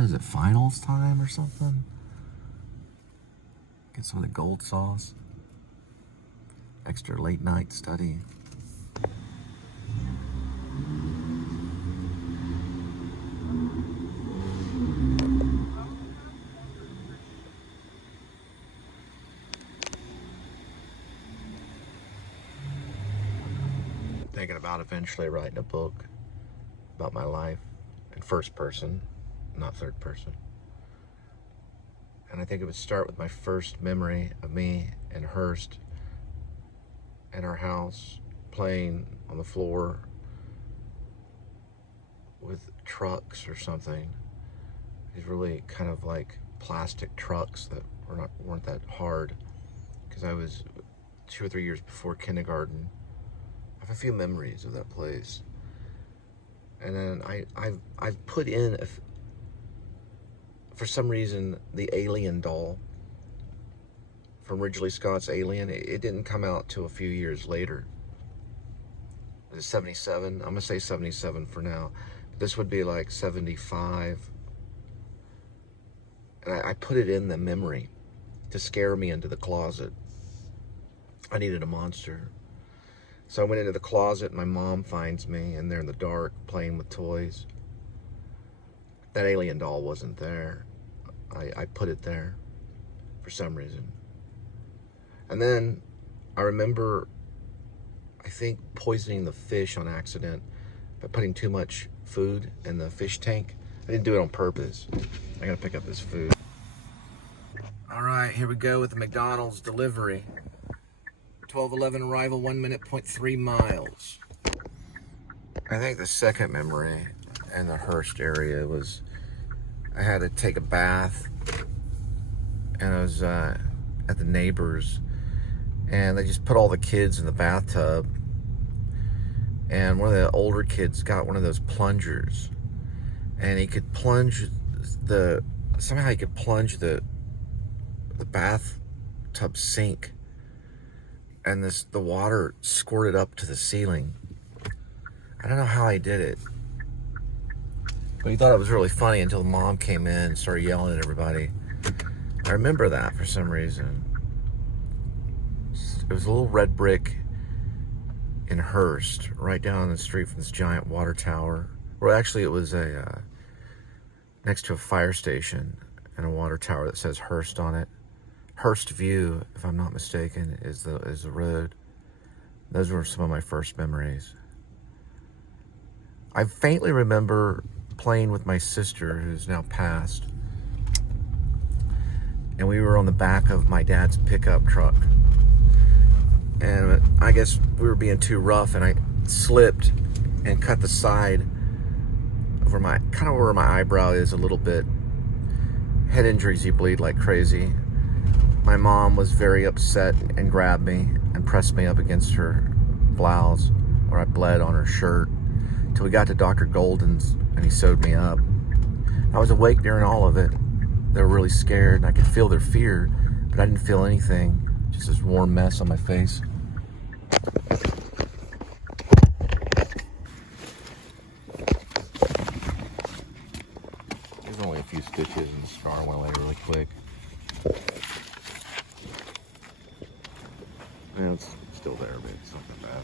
What is it, finals time or something? Get some of the gold sauce. Extra late night study. Thinking about eventually writing a book about my life in first person, not third person. And I think it would start with my first memory of me and Hurst in our house playing on the floor with trucks or something. These really kind of like plastic trucks that weren't that hard, because I was 2 or 3 years before kindergarten. I have a few memories of that place. And then I've put in, for some reason, the Alien doll from Ridley Scott's Alien. It didn't come out till a few years later. It was 77. I'm gonna say 77 for now. This would be like 75. And I put it in the memory to scare me into the closet. I needed a monster. So I went into the closet, and my mom finds me in there in the dark playing with toys. That Alien doll wasn't there. I put it there for some reason. And then I remember, I think, poisoning the fish on accident by putting too much food in the fish tank. I didn't do it on purpose. I gotta pick up this food. All right, here we go with the McDonald's delivery. 12:11 arrival, 1 minute, 0.3 miles. I think the second memory in the Hearst area was I had to take a bath, and I was at the neighbors, and they just put all the kids in the bathtub, and one of the older kids got one of those plungers, and he could plunge the bathtub sink, and the water squirted up to the ceiling. I don't know how he did it, but he thought it was really funny until the mom came in and started yelling at everybody. I remember that for some reason. It was a little red brick in Hearst, right down the street from this giant water tower. Well, actually, it was next to a fire station and a water tower that says Hearst on it. Hearst View, if I'm not mistaken, is the road. Those were some of my first memories. I faintly remember playing with my sister, who's now passed, and we were on the back of my dad's pickup truck, and I guess we were being too rough, and I slipped and cut the side over where my eyebrow is a little bit. Head injuries, you bleed like crazy. My mom was very upset and grabbed me and pressed me up against her blouse, where I bled on her shirt, till we got to Dr. Golden's, and he sewed me up. I was awake during all of it. They were really scared, and I could feel their fear, but I didn't feel anything, just this warm mess on my face. There's only a few stitches, and the scar went away really quick. Yeah, it's still there, but it's not that bad.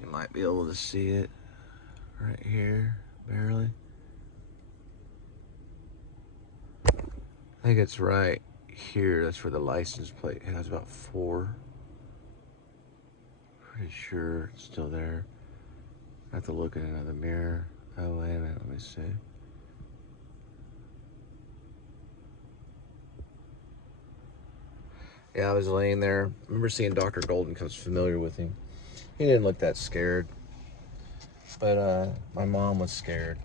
You might be able to see it right here, barely. I think it's right here. That's where the license plate, it has about 4. Pretty sure it's still there. I have to look in another mirror. Oh, wait a minute, let me see. Yeah, I was laying there. I remember seeing Dr. Golden because I was familiar with him. He didn't look that scared, but my mom was scared.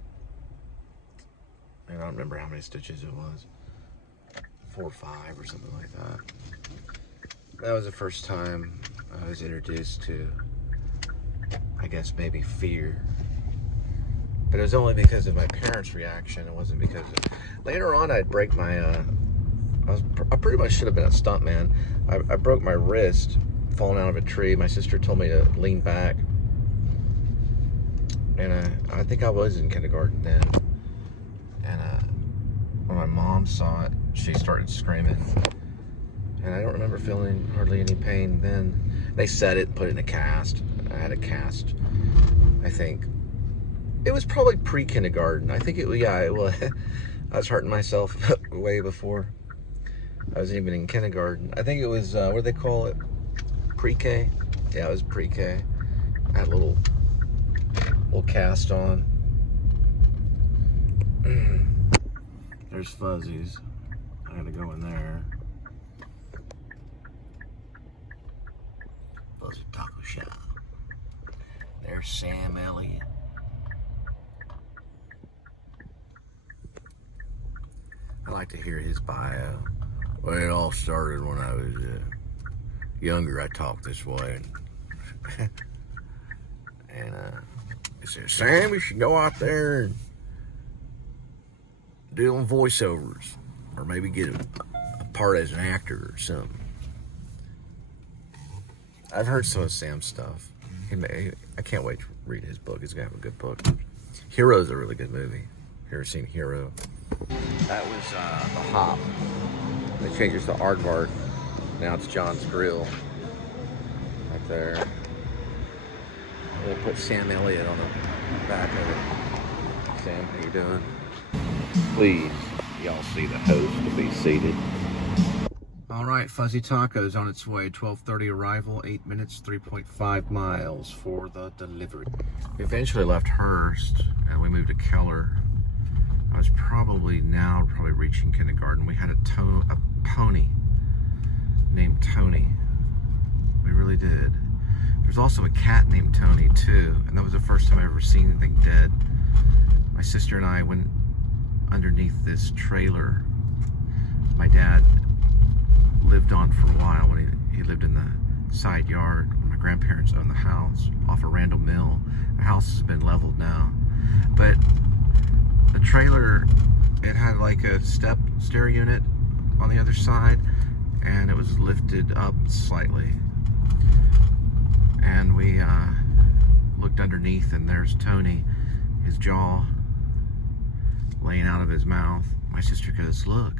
And I don't remember how many stitches it was. 4 or 5 or something like that. That was the first time I was introduced to, I guess, maybe fear. But it was only because of my parents' reaction. It wasn't because of... Later on, I'd break my... I pretty much should have been a stuntman. I broke my wrist falling out of a tree. My sister told me to lean back. And I think I was in kindergarten then. And when my mom saw it, she started screaming. And I don't remember feeling hardly any pain then. They set it and put it in a cast. I had a cast, I think. It was probably pre-kindergarten. I think it was, yeah, it was. I was hurting myself way before I was even in kindergarten. I think it was, what do they call it? Pre-K? Yeah, it was pre-K. I had a little cast on. There's Fuzzies. I gotta go in there. Fuzzy Taco Shop. There's Sam Elliott. I like to hear his bio. Well, it all started when I was younger. I talked this way. And he said, Sam, you should go out there and do on voiceovers. Or maybe get a part as an actor or something. I've heard some of Sam's stuff. I can't wait to read his book. He's going to have a good book. Hero's a really good movie. You ever seen Hero? That was the Hop. They changed it to Aardvark. Now it's John's Grill. Right there. We'll put Sam Elliott on the back of it. Sam, how you doing? Please, y'all see the host to be seated. All right, Fuzzy Taco's on its way. 12:30 arrival, 8 minutes, 3.5 miles for the delivery. We eventually left Hearst and we moved to Keller. I was probably reaching kindergarten. We had a pony named Tony. We really did. There's also a cat named Tony too, and that was the first time I ever seen anything dead. My sister and I went underneath this trailer my dad lived on for a while when he lived in the side yard when my grandparents owned the house off of Randall Mill. The house has been leveled now, but the trailer, it had like a stair unit on the other side, and it was lifted up slightly. And we looked underneath, and there's Tony, his jaw laying out of his mouth. My sister goes, look,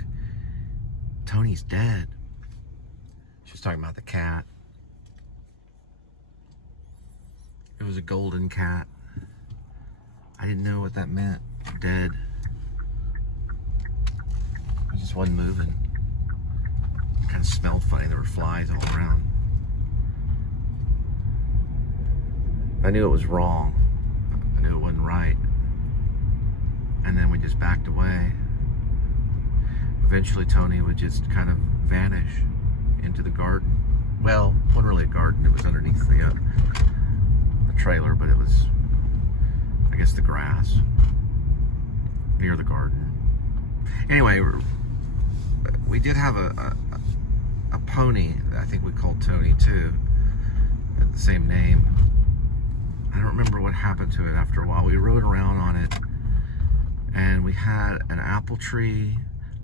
Tony's dead. She was talking about the cat. It was a golden cat. I didn't know what that meant. Dead. It just wasn't moving. It kind of smelled funny. There were flies all around. I knew it was wrong. I knew it wasn't right. And then we just backed away. Eventually Tony would just kind of vanish into the garden. Well, it wasn't really a garden. It was underneath the trailer, but it was, I guess, the grass near the garden. Anyway, we did have a pony that I think we called Tony too, had the same name. I don't remember what happened to it after a while. We rode around on it, and we had an apple tree,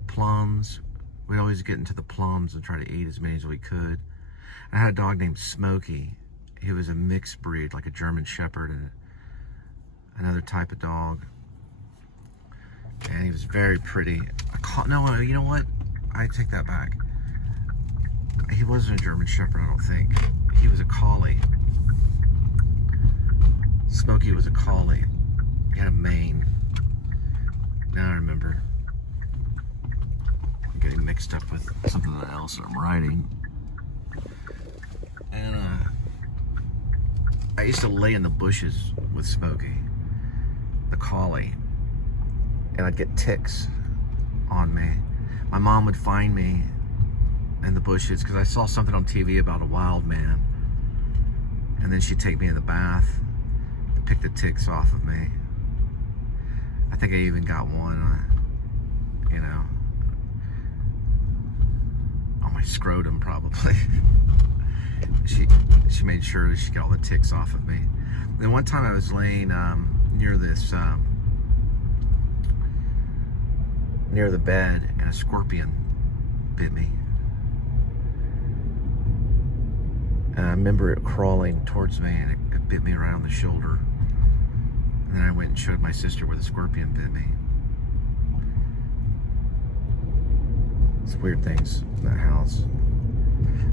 plums. We'd always get into the plums and try to eat as many as we could. I had a dog named Smokey. He was a mixed breed, like a German Shepherd and another type of dog. And he was very pretty. No, you know what? I take that back. He wasn't a German Shepherd, I don't think. He was a collie. Smokey was a collie. He had a mane. Now I remember. I'm getting mixed up with something else I'm writing. And I used to lay in the bushes with Smokey, the collie, and I'd get ticks on me. My mom would find me in the bushes because I saw something on TV about a wild man, and then she'd take me in the bath and pick the ticks off of me. I think I even got one, on my scrotum probably. She made sure that she got all the ticks off of me. Then one time I was laying near this near the bed, and a scorpion bit me. And I remember it crawling towards me, and it bit me right on the shoulder. And then I went and showed my sister where the scorpion bit me. It's weird things in that house.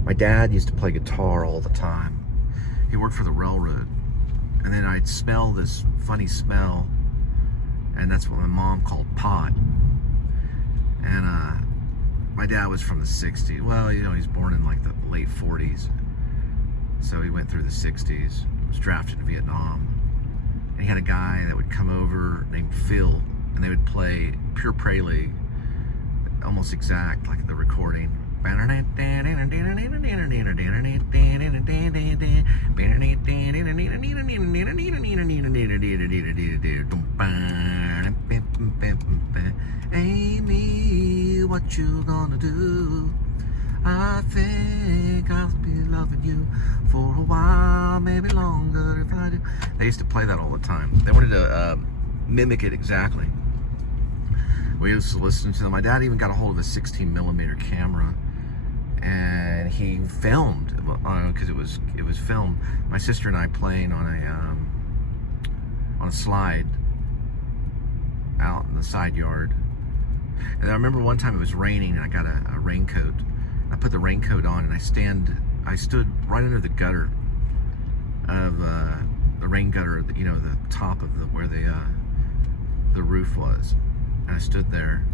My dad used to play guitar all the time. He worked for the railroad. And then I'd smell this funny smell, and that's what my mom called pot. And my dad was from the 60s. Well, you know, he's born in like the late 40s. So he went through the 60s, was drafted to Vietnam. And he had a guy that would come over named Phil, and they would play Pure Prelude, almost exact like the recording. Amy, what you gonna do? I think I'll be loving you for a while, maybe longer if I do. They used to play that all the time. They wanted to mimic it exactly. We used to listen to them. My dad even got a hold of a 16mm camera, and he filmed, because it was filmed. My sister and I playing on a slide out in the side yard. And I remember one time it was raining, and I got a raincoat. I put the raincoat on, and I stood right under the gutter of the rain gutter, you know, the top of where the roof was. And I stood there.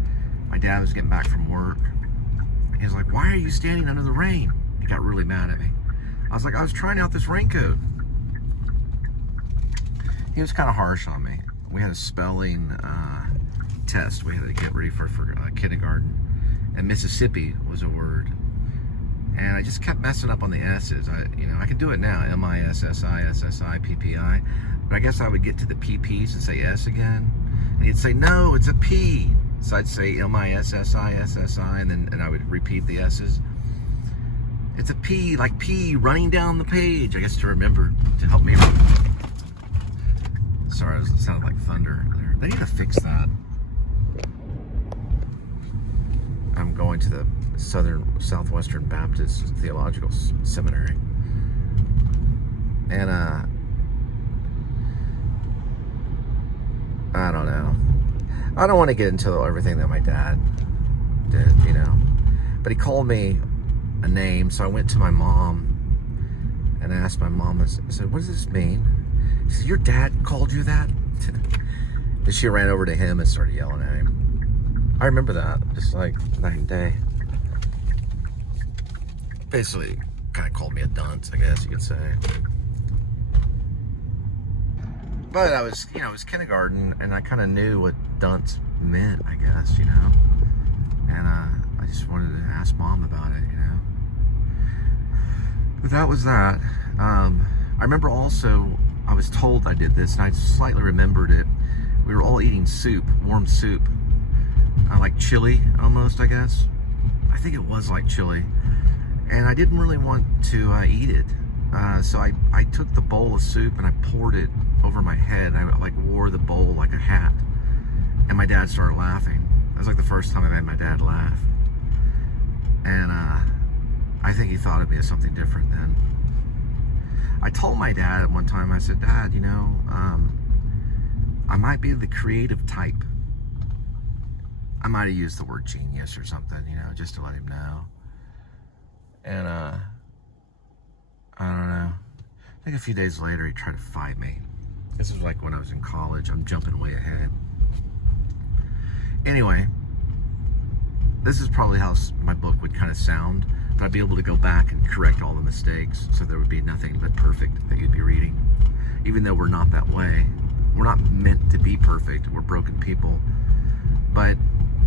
My dad was getting back from work. He was like, "Why are you standing under the rain?" He got really mad at me. I was like, "I was trying out this raincoat." He was kind of harsh on me. We had a spelling test we had to get ready for kindergarten, and Mississippi was a word, and I just kept messing up on the S's. I can do it now, MISSISSIPPI, but I guess I would get to the PPs and say S again, and he'd say, "No, it's a P." So I'd say MISSISSI, and I would repeat the S's. It's a P, like P running down the page, I guess, to remember, to help me. Sorry, it sounded like thunder there. They need to fix that. I'm going to the Southwestern Baptist Theological Seminary. And, I don't know. I don't want to get into everything that my dad did, you know. But he called me a name, so I went to my mom and asked my mom, I said, "What does this mean?" She said, "Your dad called you that?" And she ran over to him and started yelling at him. I remember that, just like night and day. Basically, kind of called me a dunce, I guess you could say. But I was, it was kindergarten, and I kind of knew what dunce meant, I guess, you know. And I just wanted to ask Mom about it, you know. But that was that. I remember also, I was told I did this, and I slightly remembered it. We were all eating soup, warm soup. Like chili, almost, I guess. I think it was like chili. And I didn't really want to eat it. So I took the bowl of soup and I poured it over my head. I like wore the bowl like a hat. And my dad started laughing. That was like the first time I made my dad laugh. And I think he thought of me as something different then. I told my dad at one time, I said, "Dad, I might be the creative type." I might have used the word genius or something, just to let him know. And I don't know. I think a few days later he tried to fight me. This was like when I was in college. I'm jumping way ahead. Anyway, this is probably how my book would kind of sound, but I'd be able to go back and correct all the mistakes, so there would be nothing but perfect that you'd be reading. Even though we're not that way. We're not meant to be perfect. We're broken people. But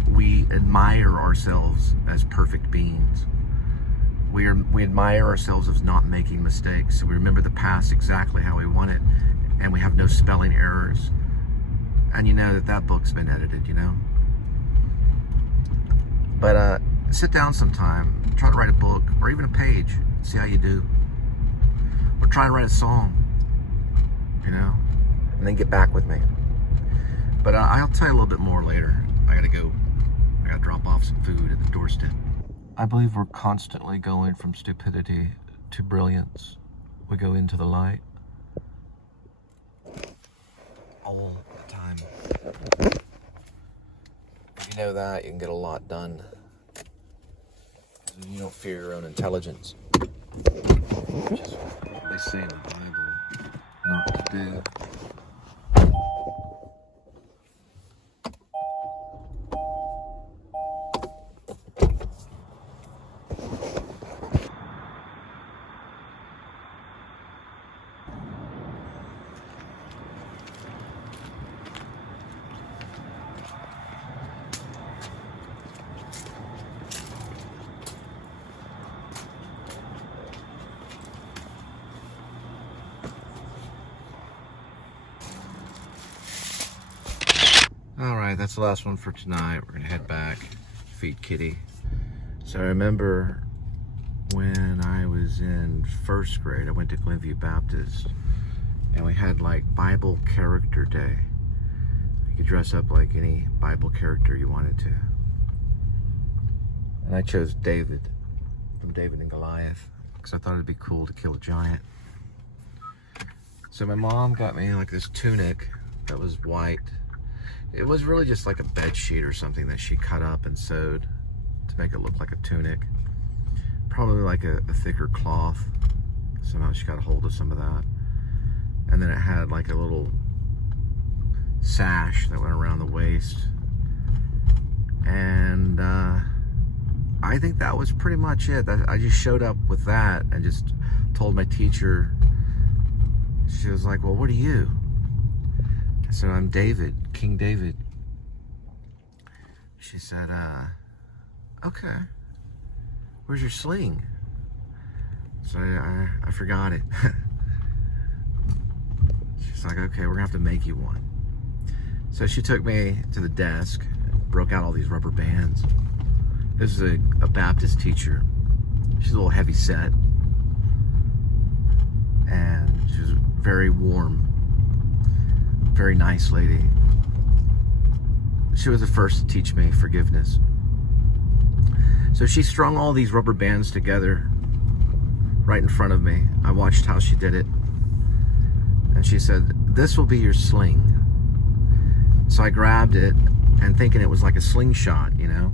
we admire ourselves as perfect beings. We admire ourselves as not making mistakes. So we remember the past exactly how we want it, and we have no spelling errors. And you know that book's been edited, But sit down sometime, try to write a book, or even a page, see how you do. Or try to write a song, and then get back with me. But I'll tell you a little bit more later. I gotta go gotta drop off some food at the doorstep. I believe we're constantly going from stupidity to brilliance. We go into the light all the time. If you know that, you can get a lot done. You don't fear your own intelligence, which is what they say in the Bible not to do. Alright, that's the last one for tonight. We're gonna head back, feed Kitty. So I remember when I was in first grade, I went to Glenview Baptist, and we had like Bible Character Day. You could dress up like any Bible character you wanted to. And I chose David, from David and Goliath, because I thought it'd be cool to kill a giant. So my mom got me like this tunic that was white. It was really just like a bed sheet or something that she cut up and sewed to make it look like a tunic. Probably like a thicker cloth. Somehow she got a hold of some of that. And then it had like a little sash that went around the waist. And I think that was pretty much it. I just showed up with that and just told my teacher. She was like, well, what are you? I said, I'm David, King David. She said, okay. Where's your sling? So I forgot it. She's like, okay, we're gonna have to make you one. So she took me to the desk, broke out all these rubber bands. This is a Baptist teacher. She's a little heavy set. And she was very warm. Very nice lady. She was the first to teach me forgiveness. So she strung all these rubber bands together right in front of me. I watched how she did it. And she said, this will be your sling. So I grabbed it and thinking it was like a slingshot, you know.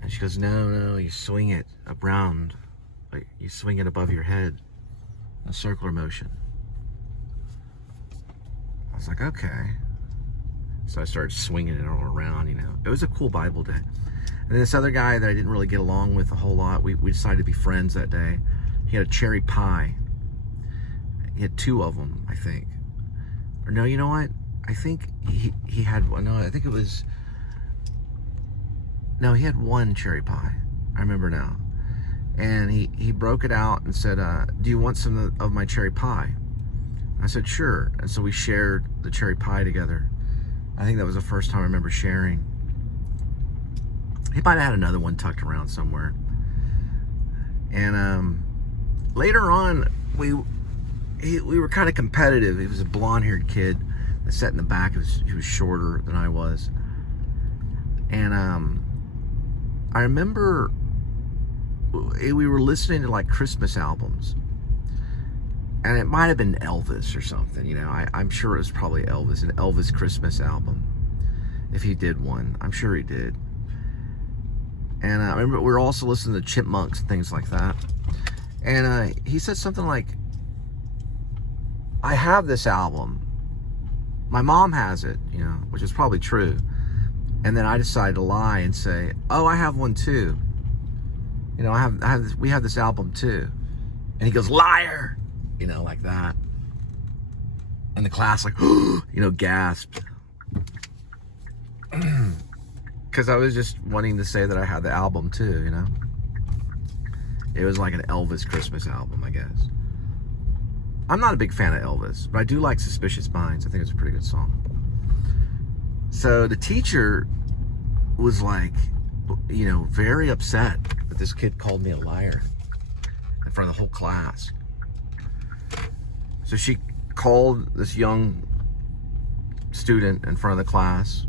And she goes, no, you swing it around. Like you swing it above your head. A circular motion. I was like, okay. So I started swinging it all around, you know. It was a cool Bible day. And then this other guy that I didn't really get along with a whole lot, we decided to be friends that day. He had a cherry pie. He had 2 of them, I think. Or no, you know what? I think he had one. No, I think it was... No, he had 1 cherry pie. I remember now. And he broke it out and said, do you want some of my cherry pie? I said, sure. And so we shared the cherry pie together. I think that was the first time I remember sharing. He might have had another one tucked around somewhere. And later on, we were kind of competitive. He was a blonde-haired kid that sat in the back. He was shorter than I was. And I remember we were listening to like Christmas albums. And it might have been Elvis or something, you know. I'm sure it was probably Elvis, an Elvis Christmas album. If he did one. I'm sure he did. And I remember we were also listening to Chipmunks and things like that. And he said something like, I have this album. My mom has it, you know, which is probably true. And then I decided to lie and say, oh, I have one too. You know, we have this album too. And he goes, liar! You know, like that. And the class like, you know, gasped. Because I was just wanting to say that I had the album too, you know. It was like an Elvis Christmas album, I guess. I'm not a big fan of Elvis, but I do like Suspicious Minds. I think it's a pretty good song. So the teacher was like, you know, very upset that this kid called me a liar in front of the whole class. So she called this young student in front of the class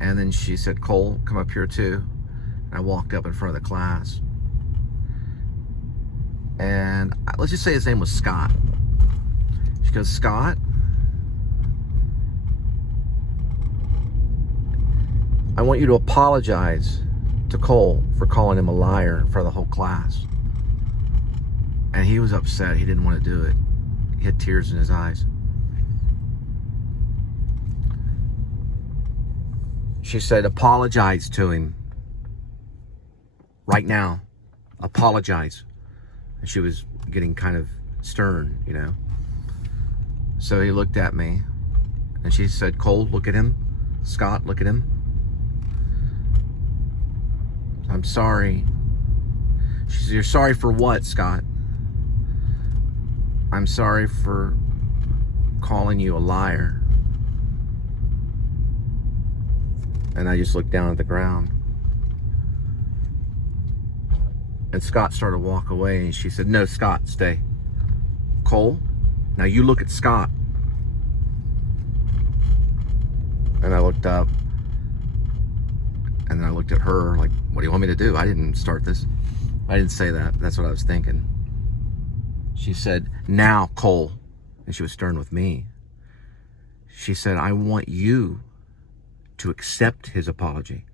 And then she said, Cole, come up here too. And I walked up in front of the class. And let's just say his name was Scott. She goes, Scott, I want you to apologize to Cole for calling him a liar in front of the whole class. And he was upset. He didn't want to do it. He had tears in his eyes. She said, apologize to him right now. Apologize. And she was getting kind of stern, you know. So he looked at me and she said, Cole, look at him. Scott, look at him. I'm sorry. She said, you're sorry for what, Scott? I'm sorry for calling you a liar. And I just looked down at the ground. And Scott started to walk away, and she said, no, Scott, stay. Cole, now you look at Scott. And I looked up, and then I looked at her like, what do you want me to do? I didn't start this. I didn't say that. That's what I was thinking. She said, now, Cole. And she was stern with me. She said, I want you to accept his apology.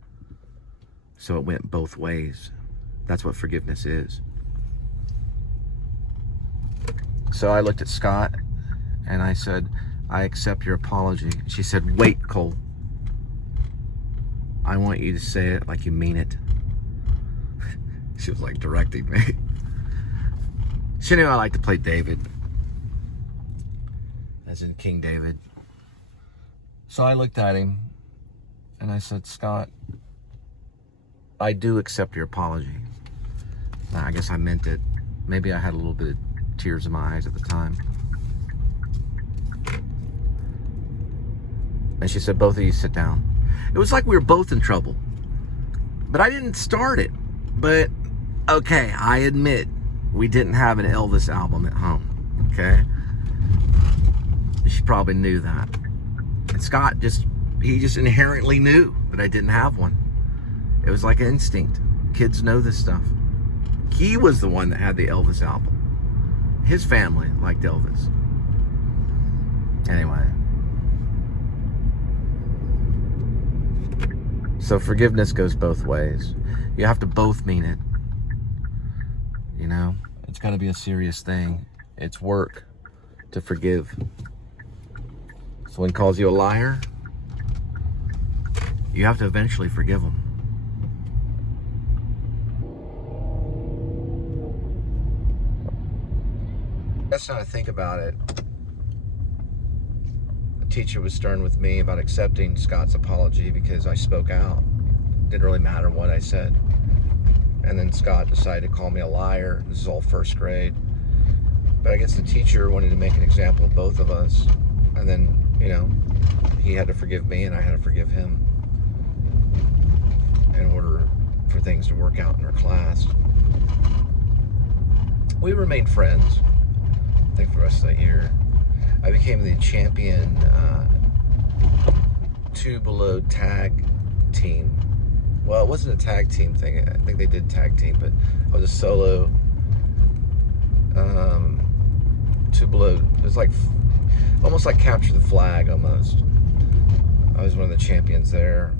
So it went both ways. That's what forgiveness is. So I looked at Scott and I said, I accept your apology. She said, wait, Cole. I want you to say it like you mean it. She was like directing me. She knew I like to play David, as in King David. So I looked at him and I said, Scott, I do accept your apology. Now, I guess I meant it. Maybe I had a little bit of tears in my eyes at the time. And she said, both of you sit down. It was like we were both in trouble. But I didn't start it. But, okay, I admit we didn't have an Elvis album at home, okay? She probably knew that. And Scott he just inherently knew that I didn't have one. It was like an instinct. Kids know this stuff. He was the one that had the Elvis album. His family liked Elvis. Anyway. So forgiveness goes both ways. You have to both mean it. You know, it's got to be a serious thing. It's work to forgive. Someone calls you a liar, you have to eventually forgive them. That's how I think about it. The teacher was stern with me about accepting Scott's apology because I spoke out. Didn't really matter what I said. And then Scott decided to call me a liar. This is all first grade. But I guess the teacher wanted to make an example of both of us. And then, you know, he had to forgive me and I had to forgive him in order for things to work out in our class. We remained friends, I think, for the rest of that year. I became the champion 2 below tag team. Well, it wasn't a tag team thing. I think they did tag team, but I was a solo 2 below. It was like almost like capture the flag almost. I was one of the champions there.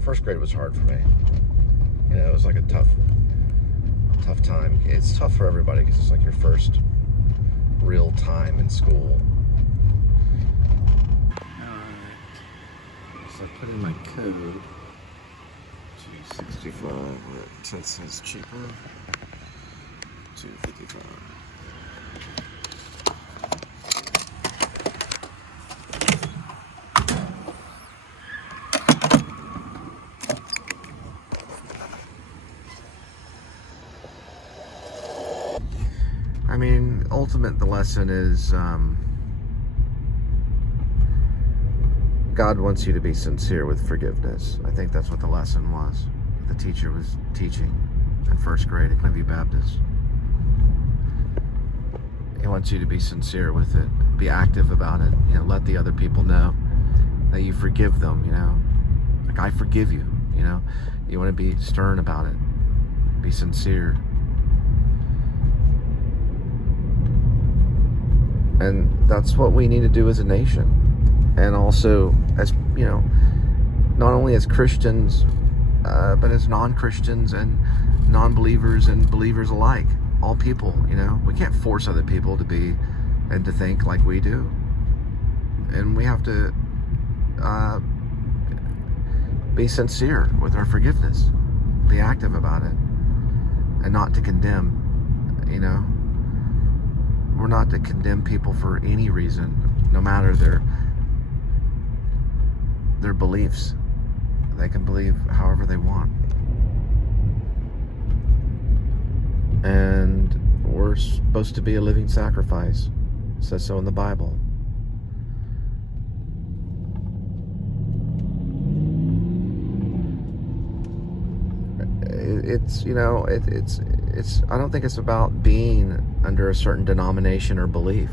First grade was hard for me. You know, it was like a tough time. It's tough for everybody because it's like your first real time in school. Alright. So I put in my code. 265, 10 cents cheaper. 255. I mean, the lesson is God wants you to be sincere with forgiveness. I think that's what the lesson was. The teacher was teaching in first grade at Glenview Baptist. He wants you to be sincere with it. Be active about it. You know, let the other people know that you forgive them, you know. Like, I forgive you, you know? You want to be stern about it. Be sincere. And that's what we need to do as a nation. And also, as, you know, not only as Christians, but as non-Christians and non-believers and believers alike. All people, you know? We can't force other people to be and to think like we do. And we have to be sincere with our forgiveness. Be active about it. And not to condemn, you know? We're not to condemn people for any reason, no matter their beliefs. They can believe however they want. And we're supposed to be a living sacrifice. It says so in the Bible. It's, you know, it's I don't think it's about being under a certain denomination or belief.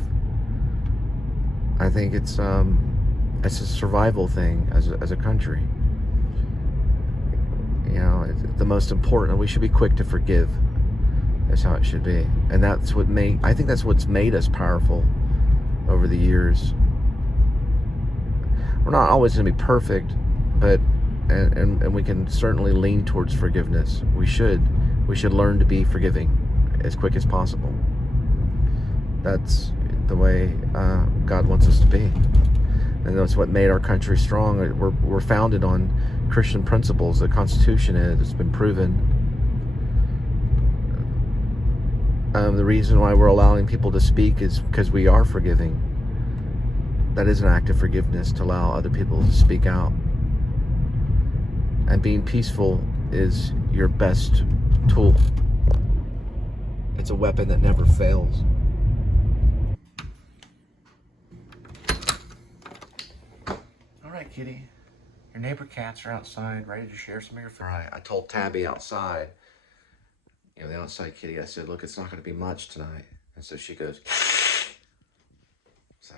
I think it's a survival thing as a country. You know, it's the most important. We should be quick to forgive. That's how it should be. And that's what I think that's what's made us powerful over the years. We're not always going to be perfect, but and we can certainly lean towards forgiveness. We should learn to be forgiving as quick as possible. That's the way God wants us to be, and that's what made our country strong. We're founded on Christian principles. The Constitution is. It's been proven. The reason why we're allowing people to speak is because we are forgiving. That is an act of forgiveness, to allow other people to speak out. And being peaceful is your best tool. It's a weapon that never fails. All right, kitty. Your neighbor cats are outside, ready to share some of your food. All right, I told Tabby outside, you know, the outside kitty, I said, look, it's not going to be much tonight. And so she goes, so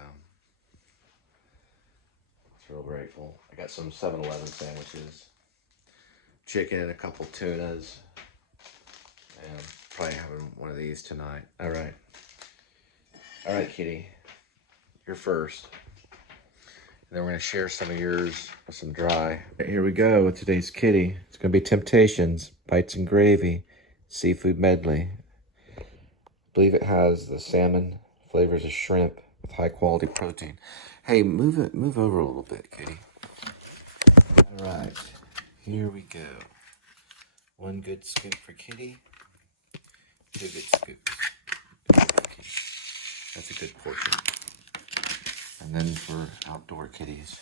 it's real grateful. I got some 7-Eleven sandwiches, chicken, a couple tunas, and probably having one of these tonight. All right, kitty, you're first. And then we're going to share some of yours with some dry. Here we go with today's kitty. It's going to be Temptations, Bites and Gravy, Seafood Medley. I believe it has the salmon, flavors of shrimp with high quality protein. Hey, move over a little bit, kitty. All right, here we go. One good scoop for kitty. 2 good scoops for kitty. That's a good portion. And then for outdoor kitties,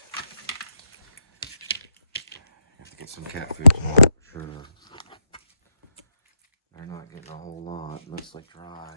you have to get some cat food tomorrow for sure. They're not getting a whole lot, mostly dry.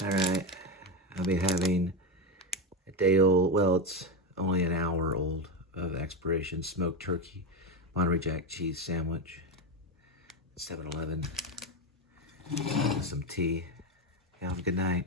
All right, I'll be having a day old, well, it's only an hour old of expiration, smoked turkey, Monterey Jack cheese sandwich, 7-Eleven, some tea. Have a good night.